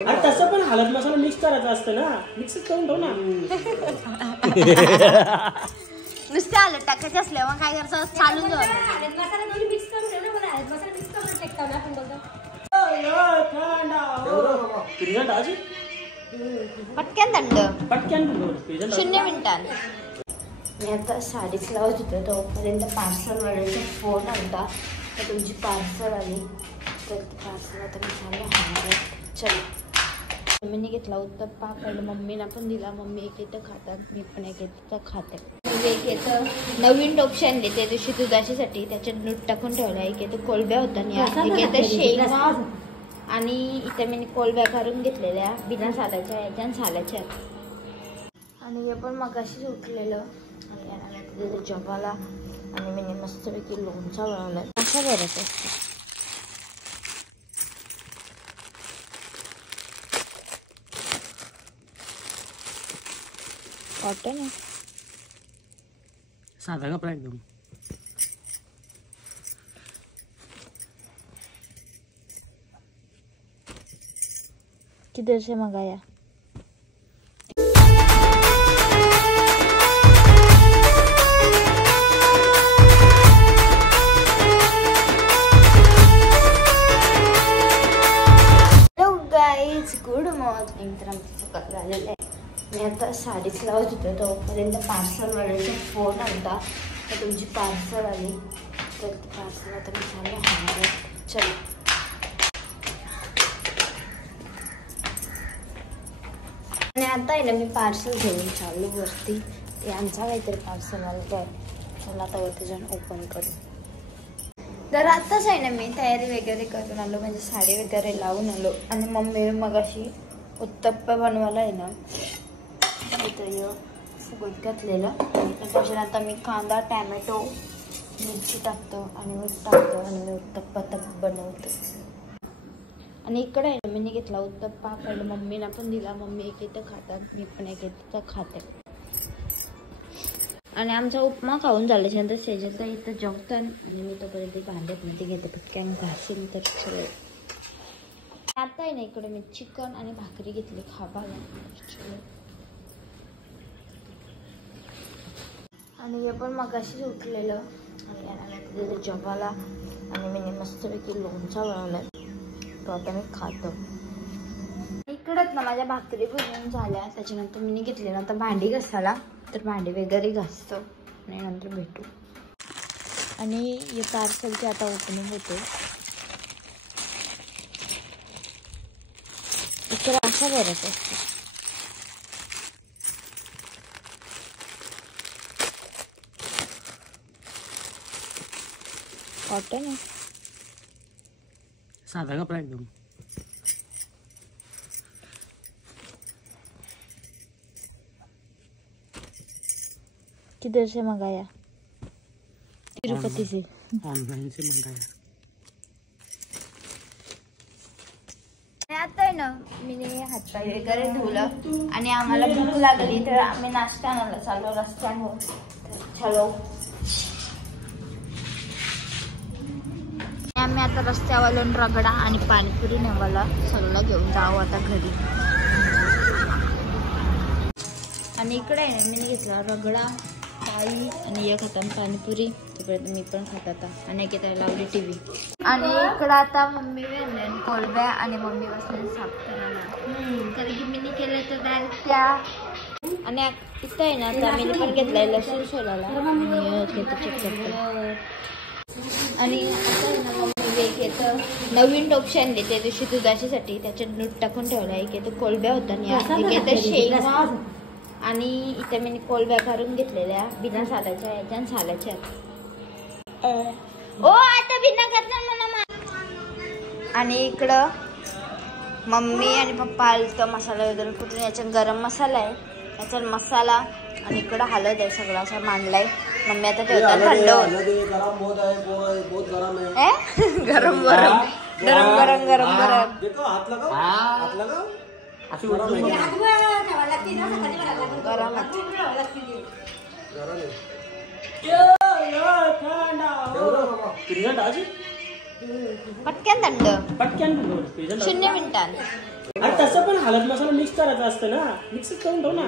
अरे तसं पण हळद मसाला मिक्स करायचा असतं ना, मिक्स करून ठेव ना. नुसते हळद टाकायचे असल्यावर काय करायचं चालून जाऊ. हळद मसाला दोन्ही मिक्स करून ठेव ना, मला हळद मसाला मिक्स करून टाकता ना आपण बघा. पटकन थंड, पटकन 0 मिनिटांत. मी आता साडीच लावत होते तोपर्यंत पार्सल वाल्याचा फोन आलता. तर तुमची पार्सल आली, तर पार्सल आता मी चालू. चल मम्मीने घेतला उत्तप्पा, पहिलं मम्मीला पण दिला. मम्मी एक येतं खातात, मी पण एक येतं खाते. म्हणजे एक येतं नवीन टोपशी आणले त्या दिवशी दुधाशीसाठी, त्याच्यात दूध टाकून ठेवला. एक येतं कोलब्या होता, एक येतं शेंगा, आणि इथं मी कोलब्या करून घेतलेल्या बिना सालाच्या याच्या आणि सालाच्या. आणि हे पण मगाशीच उठलेलं आणि याला जगाला, आणि मी मस्तपैकी लोणचा बनवला. असा करायचं असतं. कॉटन आहे, साधा कपडा एकदम. किधर से मंगाया? Hello guys, good morning. तर आमचं सकाळ झालेलं आहे. मी आता साडीच लावत होते तोपर्यंत पार्सल वाल्याचा फोन आलता. तर तुमची पार्सल आली, तर पार्सल आता मी चालू. चल आणि आता आहे ना मी पार्सल घेऊन चालू वरती. ते आमचा काहीतरी पार्सल आलं काय, चला आता वरती जाऊन ओपन करू. तर आत्ताच आहे ना मी तयारी वगैरे करून आलो, म्हणजे साडी वगैरे लावून आलो. आणि मम्मी मग अशी उत्तप्पा बनवायला आहे ना इथं सगळं घातलेलं. त्याच्यात आता मी कांदा, टॅमॅटो, मिरची टाकतो आणि मीठ टाकतो आणि मी उत्तप्पा बनवतो. आणि इकडे आहे ना मी घेतला उत्तप्पा, पहिलं मम्मीला पण दिला. मम्मी एक येतं खातात, मी पण एक येतं खाते. आणि आमचा उपमा खाऊन झाल्याच्यानंतर सेजलता इथं जेवतात आणि मी तोपर्यंत भांड्यात घेते पटकन घासीन. तर सगळं आता आहे ना इकडे मी चिकन आणि भाकरी घेतली खावायला. आणि हे पण मगाशीच उठलेलं आणि याला जगाला, आणि मी मस्तपैकी लोणचा बनवलाय, तो आता मी खातो. इकडंच ना माझ्या भाकरी बनवून झाल्या. त्याच्यानंतर मी घेतले ना आता भांडी घासायला, तर भांडी वगैरे घासतो आणि नंतर भेटू. आणि हे पार्सलची आता ओपनिंग होते. इकडे असा करायचं असतं. कॉटन आहे, साधा कपडा एकदम. किधर से मंगाया? तिरुपति से. ऑनलाइन से मंगाया. आता आहे ना मी हातपाय वगैरे धुवलं आणि आम्हाला भूक लागली, तर आम्ही नाश्ता आणायला चाललो रस्त्यावर. चलो आम्ही आता रस्त्यावरून रगडा आणि पाणीपुरी नेवाला सगळं घेऊन जाऊ आता घरी. आणि इकडे आहे ना मी घेतला रगडा, पाई आणि एक हाताने पाणीपुरी. तोपर्यंत मी पण खात आता आणि एक येता लावली टीव्ही. आणि इकडं आता मम्मी कोलब्या आणि मम्मी बसले साफ करायला, कारण की मी केलं तर डायरेक्ट त्या. आणि इथं आहे ना आता मी पण घेतलाय लसूण सोलायला. आणि आता आहे ना मम्मी एक येतं नवीन टोपशी आणली त्या दिवशी दुधाशीसाठी, त्याच्यात दूध टाकून ठेवला. एक येतं कोलब्या होता, एक येतं शेंगा, आणि इथे मी कोलब्या करून घेतलेल्या बिना सालाच्या याच्या आणि सालाच्या. ओ आता बिना करणार म्हणा. आणि इकडं मम्मी आणि पप्पा आलतं मसाला वगैरे कुठून. याच्यात गरम मसाला आहे, याच्यात मसाला, आणि इकडं हळद आहे. सगळं असं मांडलाय. मम्मी आता ठेवतात थंड. गरम गरम गरम गरम गरम गरम. पटकन थंड, पटकन 0 मिनिटांत. अरे तसं पण हळद मसाला मिक्स करायचा असतं ना, मिक्स करून ठेव ना.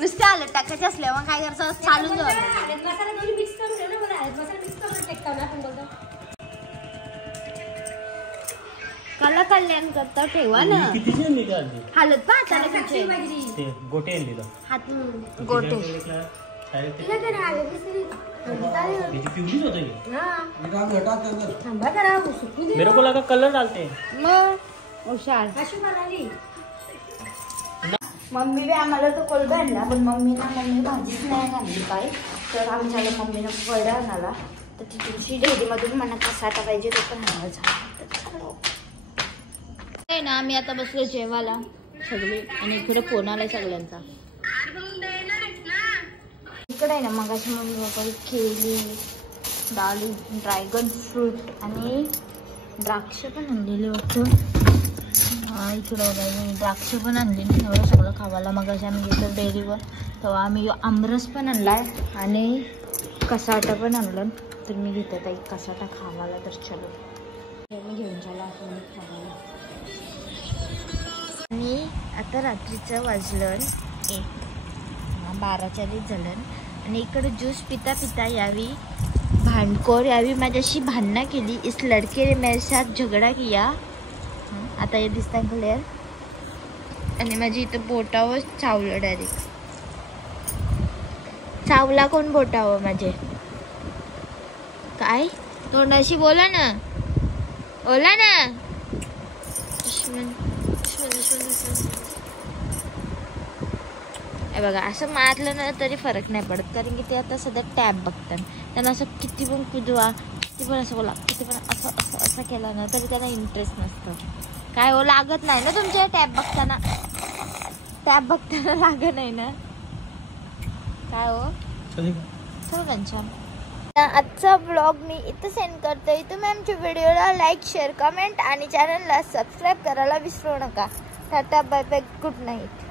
नुसते हळद टाकायचे असले मग काय करायचं चालून जाऊ. हळद मसाला दोन्ही मिक्स करून ठेव ना, मला हळद मसाला मिक्स करून टेकता ना आपण बोलतो. कला कल्याण करता ठेवा ना. कितीची आणली का आणली? हळद पाहता तुमचे ते गोटे आणली का? हात गोटे तिला काय हळद दिसली? त्याची पिवळीच होते. थांबा जरा सुकू दे. मेरे को लगा कलर डालते. मग हुशार. अशी म्हणाली. मम्मी बी आम्हाला तो कोलबा आणला पण मम्मी भाजीच नाही घालली काय. तर आमच्याला मम्मीनं वडा आणला तर ती तुमची डेअरीमधून मला कसा पाहिजे तो पण आणायचा. ना आम्ही आता बसलो जेवायला सगळे आणि इकडे फोन आलाय सगळ्यांचा. इकडे आहे ना मग अशी मम्मी पप्पा केली डाळी ड्रॅगन फ्रूट आणि द्राक्ष पण आणलेले होतं. इकडं बघा मी द्राक्ष पण आणलेली एवढं सगळं खावायला. मग अशी आम्ही गेलो डेअरीवर तेव्हा आम्ही आमरस पण आणलाय आणि कसाटा पण आणलं. तर मी घेते ताई कसाटा खावायला. तर चलो मी घेऊन झाला असं खावायला. मी आता रात्रीचं वाजलं 12च्या आधी झालं आणि इकडं ज्यूस पिता पिता यावी भांडखोर यावी माझ्याशी भांडणं केली. इस लड़के ने मेरे साथ झगडा किया. आता हे दिसतं क्लिअर. आणि माझी इथं बोटावर चावलं डायरेक्ट. चावला कोण बोटावर माझे? काय तोंडाशी बोला ना, बोला ना. हे बघा असं मारलं ना तरी फरक नाही पडत कारण की ते आता सध्या टॅब बघतात. त्यांना असं किती पण कुदवा किती पण असं बोला किती पण असं असं असं केलं ना तरी त्यांना इंटरेस्ट नसतं. काय हो लागत नाही ना तुमच्या टॅब बघताना लागत नाही ना काय हो. छान. आजचा ब्लॉग मी इथं सेंड करते. तुम्ही आमच्या व्हिडिओला लाईक शेअर कमेंट आणि चॅनलला सबस्क्राईब करायला विसरू नका. Tata bye bye good night.